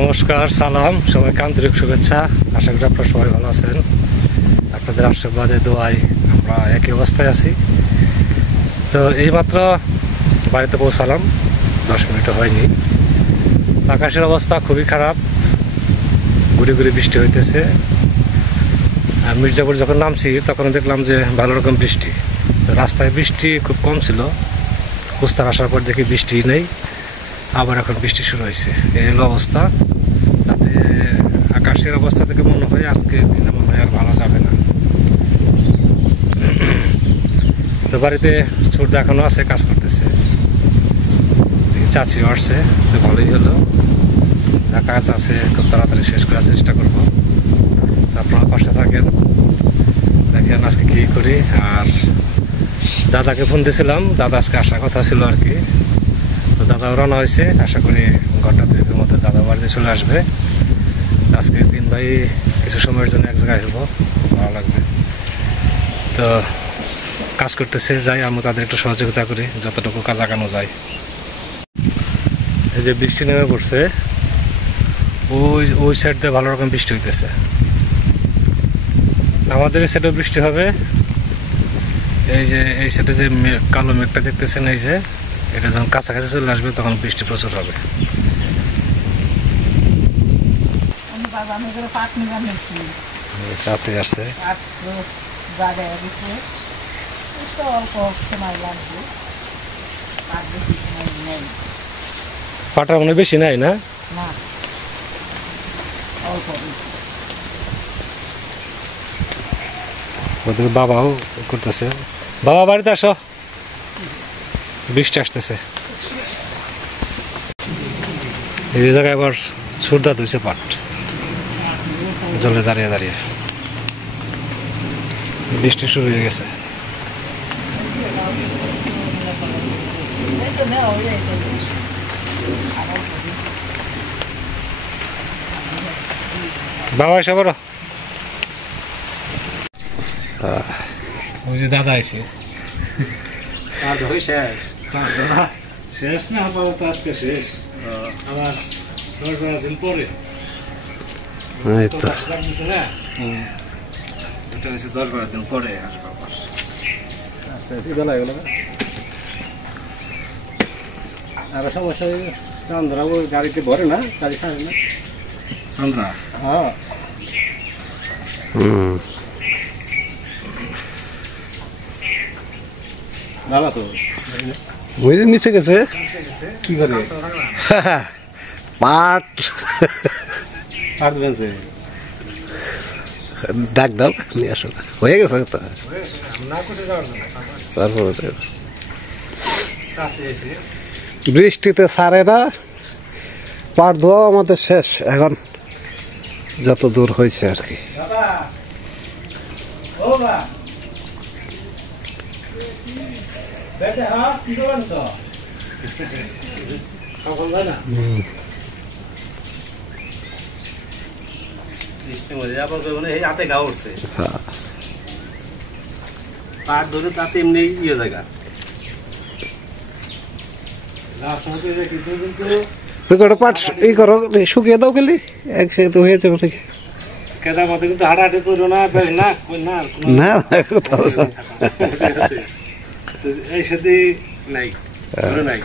নমস্কার, সালাম, সবাইকে আন্তরিক শুভেচ্ছা। আশা করি আপনারা সবাই ভালো আছেন। আপনাদের আশীর্বাদে দোয়ায় আমরা একই অবস্থায় আছি। তো এইমাত্র বাড়িতে পৌঁছালাম, 10 মিনিটও হয়নি। আকাশের অবস্থা খুবই খারাপ, গুড়ি গুড়ি বৃষ্টি হইতেছে। মির্জাপুর যখন নামছি তখন দেখলাম যে ভালো রকম বৃষ্টি। রাস্তায় বৃষ্টি খুব কম ছিল, কুস্তার আসার পর দেখি বৃষ্টি নেই, আবার এখন বৃষ্টি শুরু হয়েছে। এই হলো অবস্থা। তাতে আকাশের অবস্থা থেকে মনে হয় আজকে দিনে মনে হয় আর ভালো যাবে না। তো বাড়িতে ছোট এখনো আছে, কাজ করতেছে। চাচিও আসছে, তো ভালোই হলো। যা কাজ আছে খুব তাড়াতাড়ি শেষ করার চেষ্টা করব। আপনারা পাশে থাকেন, দেখেন আজকে কী করি। আর দাদাকে ফোন দিয়েছিলাম, দাদা আজকে আসার কথা ছিল আর কি। তো দাদাও রান্না হয়েছে, আশা করি ঘন্টা দুয়েকের মধ্যে দাদা বাড়িতে চলে আসবে। আজকে দিন ভাই কিছু সময়ের জন্য এক জায়গায় আসবো, ভালো লাগবে। তো কাজ করতেছে, যাই আমি তাদের একটু সহযোগিতা করি যতটুকু কাজ আগানো যায়। এই যে বৃষ্টি নেমে পড়ছে, ওই সাইড দিয়ে ভালো রকম বৃষ্টি হইতেছে। আমাদের এই সাইডেও বৃষ্টি হবে। এই যে এই সাইডে যে কালো মেঘটা দেখতেছেন, এই যে এটা যখন কাছাকাছি চলে আসবে তখন বৃষ্টি প্রচুর হবে। চাষি আসছে, পাটা মনে বেশি নাই না, ওদিকে বাবাও করতেছে। বাবা বাড়িতে আসো, বৃষ্টি আসতেছে। এই জায়গায় আবার সুরদা ধুইছে পাট, জলে দাঁড়িয়ে দাঁড়িয়ে। বৃষ্টি শুরু হয়ে গেছে। বাবা এসে বলো। ওই যে দাদা আইছে, শেষ না আপাতত, আজকে শেষ। আবার 10-12 দিন পরে 10-12 দিন পরে আসবো। আর সমস্যা চান্দ্রা ওই গাড়িতে ভরে না, গাড়ি খায় না চান্দ্রা। হ্যাঁ, দাদা তো ওই যে নিচে গেছে কি করে পাট পাট বেঁচে ডাক দাও, নিয়ে আসো। হয়ে গেছে তো, তারপরে বৃষ্টিতে সারে না, পাট ধোয়া আমাদের শেষ এখন, যত দূর হয়েছে আর কি। হাতে গা উঠছে, পাট ধরে তাতে এমনি ইয়ে জায়গা পাট ই করো, শুকিয়ে দাও গেলি একসাথে হয়েছে কেদার মধ্যে কিন্তু হাঁটাহাঁটি করো না, না এই সাথে নাই নাই।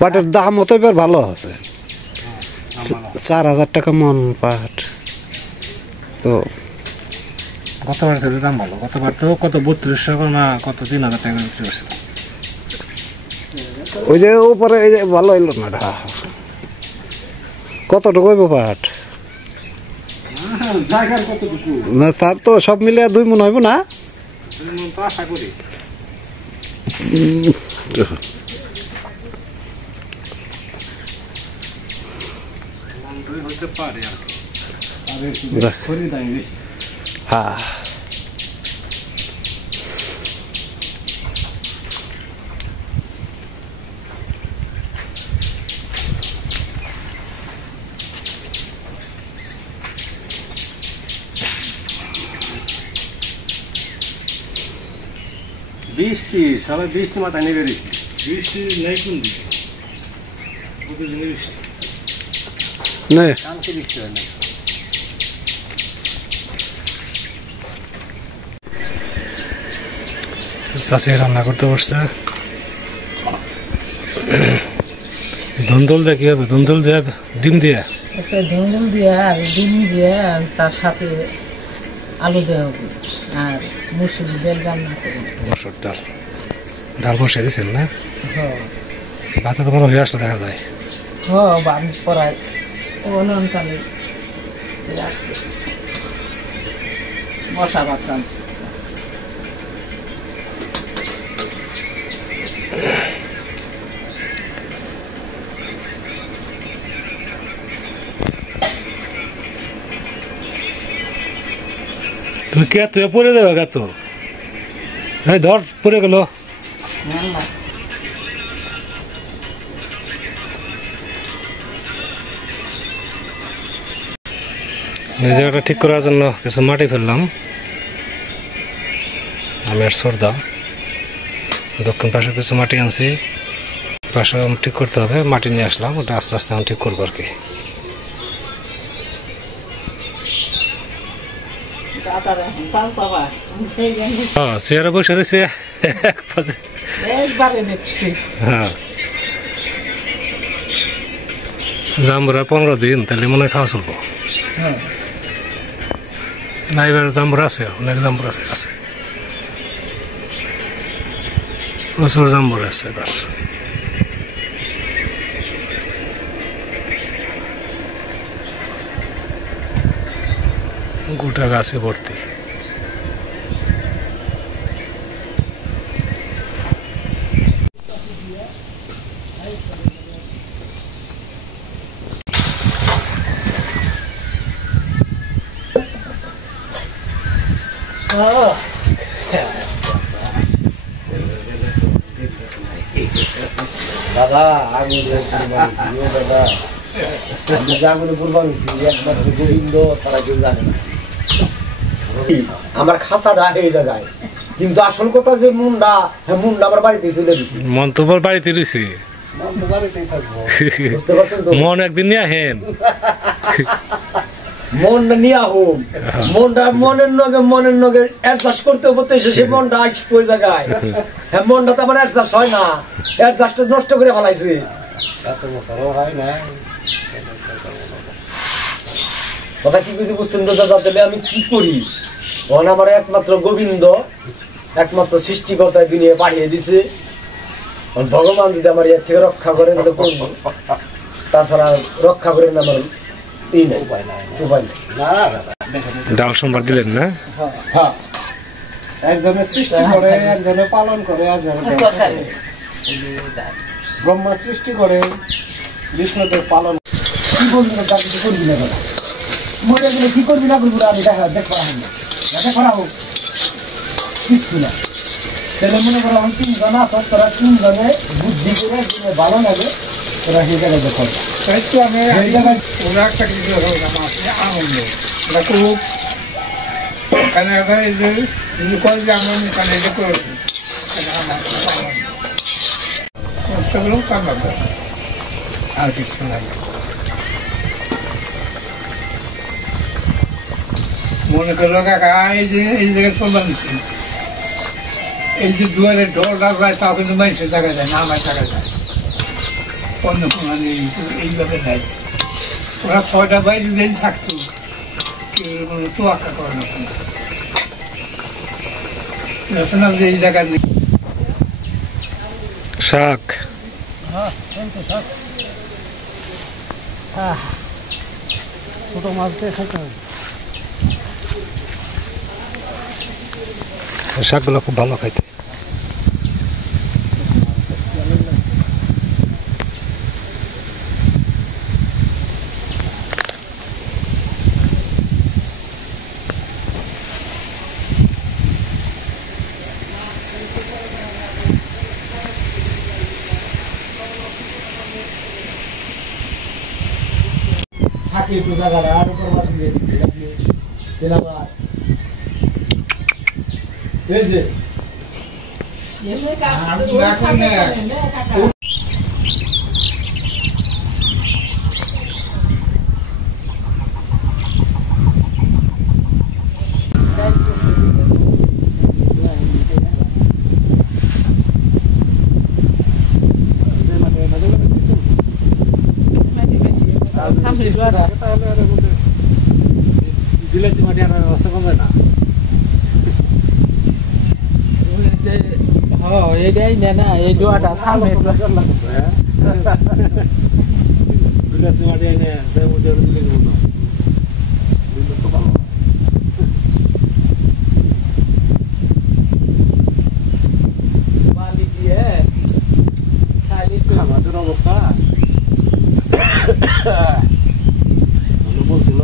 পাটের দাম হতো এবার ভালো আছে, 4000 টাকা মন পাট। তো গতবার দাম ভালো, গতবার তো কত 3200 না কত 3000 টাকা বিক্রি করছিল। ওই যে উপরে এই যে ভালো হইল না, কতটুকু হইব পাট না, তার তো সব মিলে 2 মণ হইব না, আশা করি। হ্যাঁ বৃষ্টি সবাই বৃষ্টি মাথায় নেবে বৃষ্টি নেই কোন দিকে প্রতিদিনই বৃষ্টি নে কালকে বৃষ্টি হয় না। চাচি রান্না করতে বসছে ধুন্দুল দিয়ে কি হবে ধুন্দুল দিয়ে ডিম দিয়ে একটা ধুন্দুল দিয়ে আর ডিম দিয়ে আর তার সাথে আলু দেওয়া হবে আর মুসুর ডাল রান্না করবো। মসুর ডাল ডাল বসে দিয়েছেন না হ্যাঁ ভাতে তো মনে হয়ে আসলে দেখা যায় হ্যাঁ বাড়ি পড়ায় অনন্তকালে আসছে বসা ভাত রাঁধছে। তুমি কে তুই পরে দেবে গা তো হ্যাঁ ধর পরে গেল মেলা এই জায়গাটা ঠিক করার জন্য কিছু মাটি ফেললাম আমি আর সর্দা দক্ষিণ পাশে কিছু মাটি আনছি পাশে ঠিক করতে হবে মাটি নিয়ে আসলাম ওটা আস্তে আস্তে আমি ঠিক করবো আর কি হ্যাঁ চেয়ারে বসে রয়েছে একবারে দেখছি হ্যাঁ জাম্বুরা 15 দিন তাহলে মনে হয় খাওয়া চলবো হ্যাঁ না এবার জাম্বুরা আছে অনেক জাম্বুরা আছে কাছে প্রচুর জাম্বুরা আছে এবার গোটা গাছে ভর্তি দাদা আগুন দাদা আমি যে আগুনে পূর্বাংশী একমাত্র গোবিন্দ সারা কেউ জানে না। আমার খাসাটা এই জায়গায় কিন্তু আসল কথা যে মুন্ডা হ্যাঁ মুন্ডা আমার বাড়িতে চলে দিছি মন তো বাড়িতে রয়েছে বাড়িতেই থাকবো বুঝতে পারছেন তো মন একদিন নিয়ে আহেন মনটা নিয়ে হোম মনটা মনের নগে অ্যাডজাস্ট করতে হতে সে মনটা আসবে ওই জায়গায় হ্যাঁ মনটা তো আমার অ্যাডজাস্ট হয় না অ্যাডজাস্টটা নষ্ট করে ফেলাইছে কথা কি কিছু বুঝছেন তো দাদা তাহলে আমি কি করি তখন আমার একমাত্র গোবিন্দ একমাত্র সৃষ্টিকর্তায় দুনিয়া পাঠিয়ে দিছে ভগবান যদি আমার এর থেকে রক্ষা করেন তাহলে করবো তাছাড়া রক্ষা করেন আমার উপায় নাই ডাল সোমবার দিলেন না হ্যাঁ একজনে সৃষ্টি করে একজনে পালন করে একজনে ব্রহ্মা সৃষ্টি করে বিষ্ণুদেব পালন কি বলবি না কিছু করবি না দাদা মরে গেলে কি করবি না করবি আমি দেখো হোক কিছু না তাহলে মনে করো আমি 3 জন আছো তোরা 3 জনে বুদ্ধি করে ভালো লাগে তোরা সেই জায়গায় দেখো আমি এই জায়গায় ওরা একটা কিছু আনন্দ ওরা খুব কানে যে করবে আমরা কানে যে করবো আর কিছু নাই মনে করলো কাকা এই জায়গায় চলবার নিচ্ছি এই যে দুয়ারে ঢোলটা যায় তাও কিন্তু মানুষের জায়গায় যায় না আমার জায়গায় যায় অন্য কোনো এইভাবে নেয় ওরা 6টা বাইরে দিন থাকতো তো আঁকা করে না যে এই জায়গায় নেই শাক ছোট মাছ দিয়ে খেতে হবে শাকগুলো খুব ভালো খাইতে থাকি একটু জায়গাটা আর উপর মাছ দিয়ে দিলাম এই যে বিলাতি মাটি আর ব্যবস্থা করবে না এটাই না এই দোয়াটা সামনে বিলাতি মাটি এনে সে মধ্যে দিলে না বালি দিয়ে খালি আমাদের অবস্থা বলছিল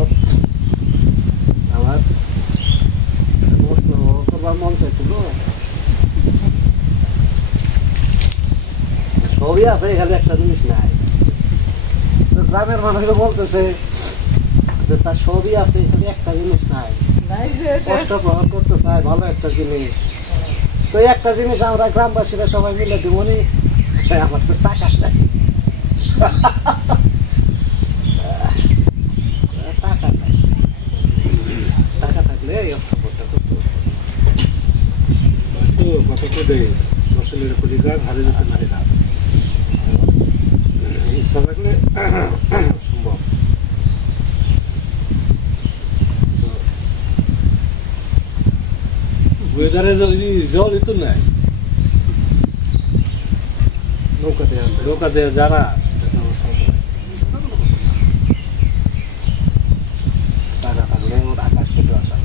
আমার প্রশ্ন করবার মন চাইছিল সবই আছে এখানে একটা জিনিস নাই তো গ্রামের মানুষরা বলতেছে যে তার সবই আছে এখানে একটা জিনিস নাই কষ্ট প্রহর করতে চায় ভালো একটা জিনিস তো এই একটা জিনিস আমরা গ্রামবাসীরা সবাই মিলে দেবনি আমার তো টাকা নাই টাকা নাই টাকা থাকলে এই অবস্থা করতে কত করে ফসলের উপরে গাছ হারে যেতে নারী গাছ ইচ্ছা থাকলে সম্ভব ওয়েদারে জলই তো নাই নৌকা দেওয়া যারা টাকা থাকলে ওর আকাশ কেটে আসা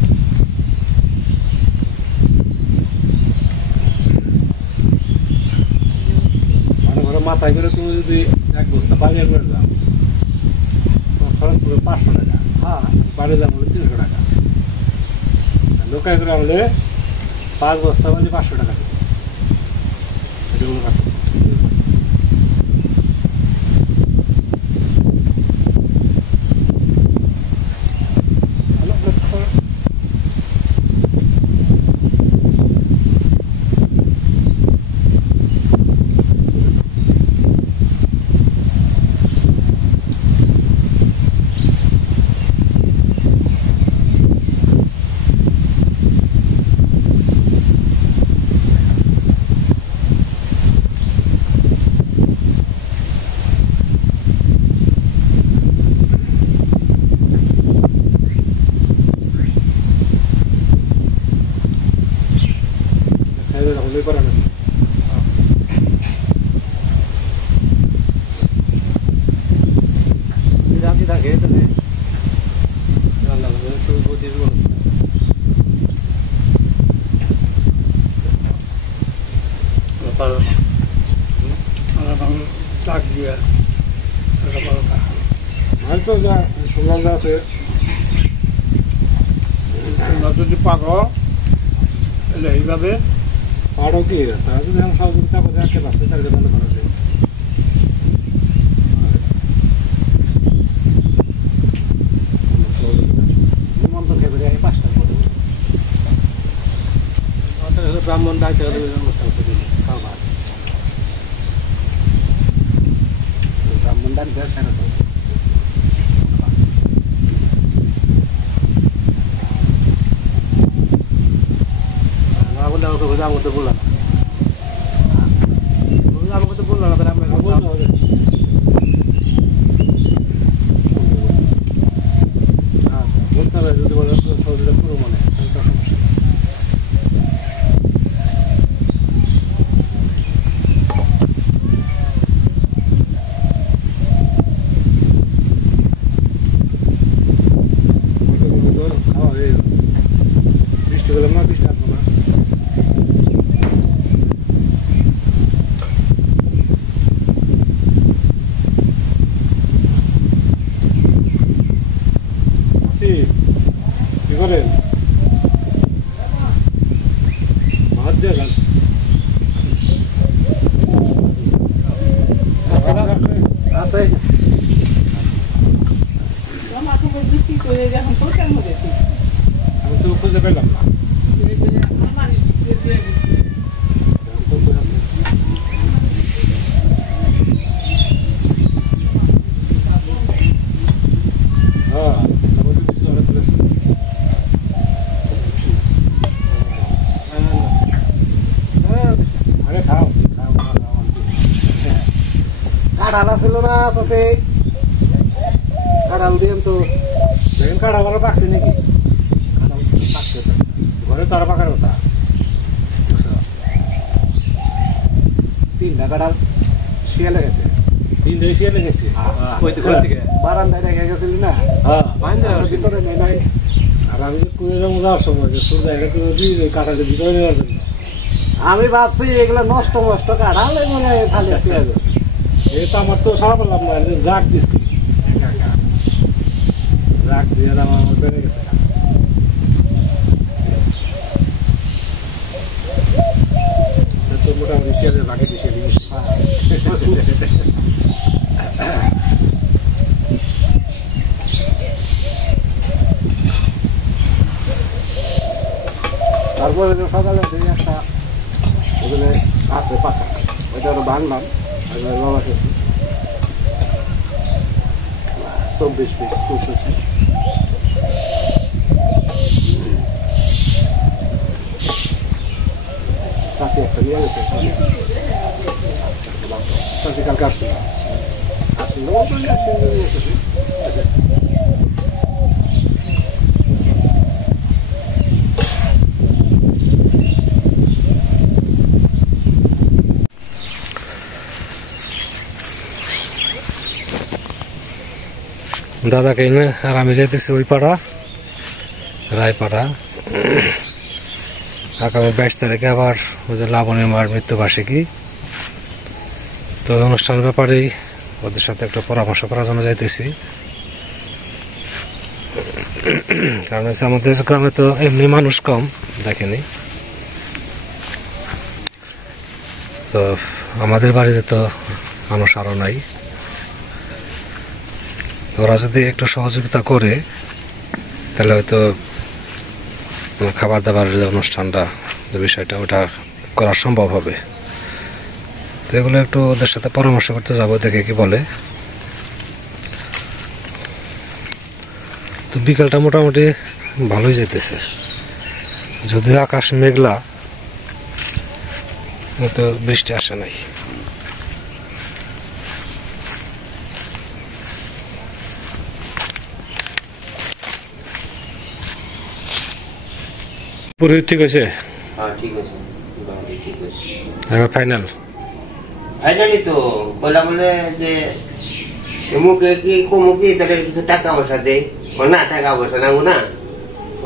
মানে ঘরে মাথায় করে তুমি যদি এক বস্তা পানি একবার যাও তোমার খরচ পড়বে 500 টাকা হ্যাঁ বাড়ি দাম হলো 300 টাকা নৌকায় করে আনলে 5 বস্তা মানে 500 টাকা এটা হলো কথা। হলেই পারে না রাতি থাকে তাহলে আল্লাহ প্রতি টাক দিয়ে হয়তো যা সোনাল যা আছে যদি পারো তাহলে এইভাবে পারো কি তারা যদি এখন সহযোগিতা করে রাখতে পারছে তাহলে ভালো করা যায় নিমন্ত খেয়ে আমি 5টা করে ব্রাহ্মণ দায়িত্ব হলে অনুষ্ঠান করে খাওয়া ভাত ব্রাহ্মণ দান করে সেটা তো না বললে আমাকে বোঝা আমাকে বললো না আমাকে তো বললো না তাহলে আমরা বলতে হবে যদি বলে সহযোগিতা করো মনে সমস্যা বৃষ্টি হলাম না বৃষ্টি আসবো না কাঁঠাল ছিল না তাতে কাঁঠাল দিয়ে তো দেখেন কাটা ভালো পাকছে নাকি কাঁঠাল পাকছে তো। ঘরে তো আরো পাকার কথা তিনটা কাঁঠাল শিয়ালে গেছে তিন দিন শিয়ালে গেছে ওই তো ঘর থেকে বারান্দায় রেখে গেছিলি না হ্যাঁ আর ভিতরে নেই নাই আর আমি যে কুড়ে যাবো যাওয়ার সময় যে সূর্য এটা করে দিই কাটাকে ভিতরে নেওয়ার জন্য আমি ভাবছি এগুলো নষ্ট নষ্ট কাঁঠাল মনে হয় খালি শুয়ে যাবে এই তো আমার তো সারা বললাম না আমি জাগ দিচ্ছি জাগ দিয়ে আমার বেড়ে গেছে তো মোটামুটি শিয়ালে বাকি দিয়ে শিয়ালে গেছি তারপরে যে সকালে দিয়ে একটা ওখানে আছে পাকা ওইটা ওটা বানলাম বাবা খেয়েছি 24 পিস পুষেছি কাকি একটা নিয়ে গেছে কালকে কালকে আসছিল দাদাকে এনে আর আমি যেতেছি ওই পাড়া রায়পাড়া আগামী 22 তারিখে আবার ওই যে লাবণী মার মৃত্যুবার্ষিকী তো অনুষ্ঠানের ব্যাপারেই ওদের সাথে একটু পরামর্শ করার জন্য যাইতেছি কারণ হচ্ছে আমাদের গ্রামে তো এমনি মানুষ কম দেখেনি তো আমাদের বাড়িতে তো মানুষ আরো নাই তো ওরা যদি একটু সহযোগিতা করে তাহলে হয়তো খাবার দাবারের যে অনুষ্ঠানটা যে বিষয়টা ওটা করা সম্ভব হবে তো এগুলো একটু ওদের সাথে পরামর্শ করতে যাবো দেখে কি বলে তো বিকালটা মোটামুটি ভালোই যেতেছে যদিও আকাশ মেঘলা তো বৃষ্টি আসে নাই পুরো ঠিক আছে হ্যাঁ ঠিক আছে মোটামুটি ঠিক আছে এবার ফাইনাল ফাইনালি তো বলা বলে যে মুখে কি মুখে তাদের কিছু টাকা পয়সা দেয় না টাকা পয়সা লাগবো না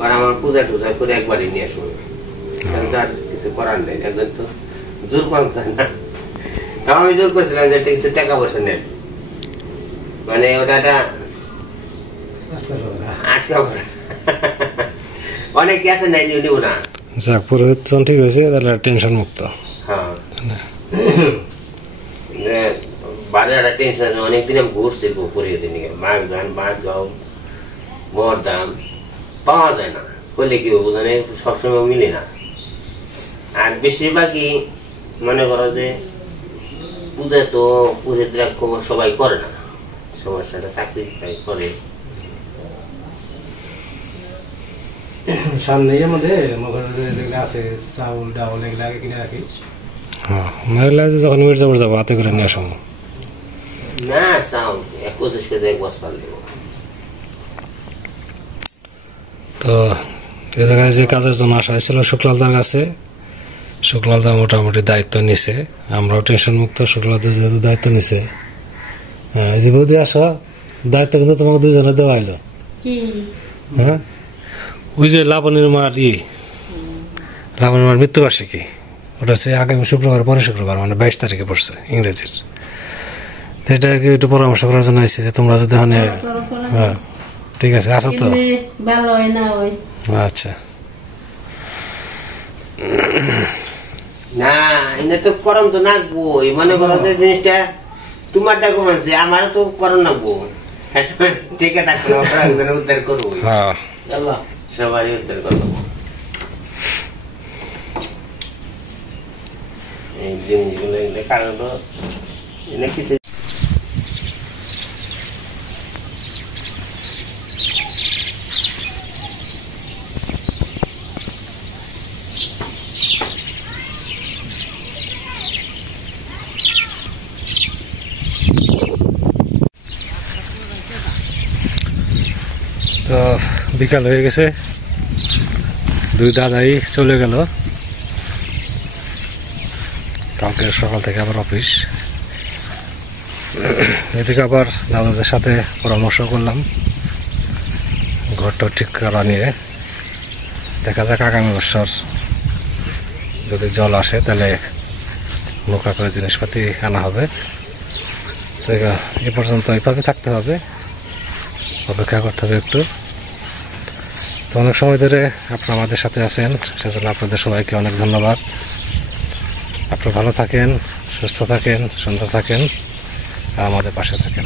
আর আমার পূজা টুজা করে একবারই নিয়ে আসবো তো আর কিছু করার নেই একজন তো জোর করছে না তাও আমি জোর করছিলাম যে কিছু টাকা পয়সা নেন মানে ওটা আটকা পড়ে অনেকে আছে নাই নিব না যাক পুরোহিত ঠিক হয়েছে তাহলে টেনশন মুক্ত হ্যাঁ বাজারে টেনশন আছে অনেকদিন আমি ঘুরছি পুকুরিয়ে দিন মাছ ধান মাছ যাও মর দাম পাওয়া যায় না করলে কি বোঝানে সবসময় মিলে না আর বেশিরভাগই মনে করো যে পূজা তো পুরোহিতরা খবর সবাই করে না সমস্যাটা চাকরি করে সামনে এর মধ্যে যেগুলো আছে চাউল ডাউল এগুলো আগে কিনে রাখিস হ্যাঁ নাহলে যখন মির্জাপুর যাবো হাতে করে নিয়ে আসবো না চাউল 25 কেজি এক বস্তা দেব তো এ জায়গায় যে কাজের জন্য আসা হয়েছিল শুক্লালদার কাছে শুক্লালদা মোটামুটি দায়িত্ব নিছে আমরাও টেনশন মুক্ত শুক্লালদা যেহেতু দায়িত্ব নিছে হ্যাঁ এই যে বৌদি আসো দায়িত্ব কিন্তু তোমাকে দুজনে দেওয়া হইলো হ্যাঁ ওই যে লাবণীর মার লাবণীর মার মৃত্যুবার্ষিকী ওটা হচ্ছে আগামী শুক্রবার পরে শুক্রবার মানে 22 তারিখে পড়ছে ইংরেজির তো এটা একটু পরামর্শ করার জন্য আসছি যে তোমরা যদি ওখানে হ্যাঁ ঠিক আছে আসো তো আচ্ছা না এটা তো করম তো নাকবো মনে করো যে জিনিসটা তোমার ডাকো মানছে আমার তো করম নাকবো ঠিক আছে উদ্ধার করবো হ্যাঁ সবারই উদ্ধার করবো এই জিনিসগুলো এগুলো কারণ কিছু তো বিকাল হয়ে গেছে, দুই দাদাই চলে গেল, কালকে সকাল থেকে আবার অফিস। এদিকে আবার দাদাদের সাথে পরামর্শ করলাম ঘরটা ঠিক করা নিয়ে। দেখা যাক আগামী বছর যদি জল আসে তাহলে নৌকা করে জিনিসপাতি আনা হবে। তো এ পর্যন্ত এইভাবে থাকতে হবে, অপেক্ষা করতে হবে একটু। তো অনেক সময় ধরে আপনারা আমাদের সাথে আছেন, সেজন্য আপনাদের সবাইকে অনেক ধন্যবাদ। আপনারা ভালো থাকেন, সুস্থ থাকেন, সুন্দর থাকেন আর আমাদের পাশে থাকেন।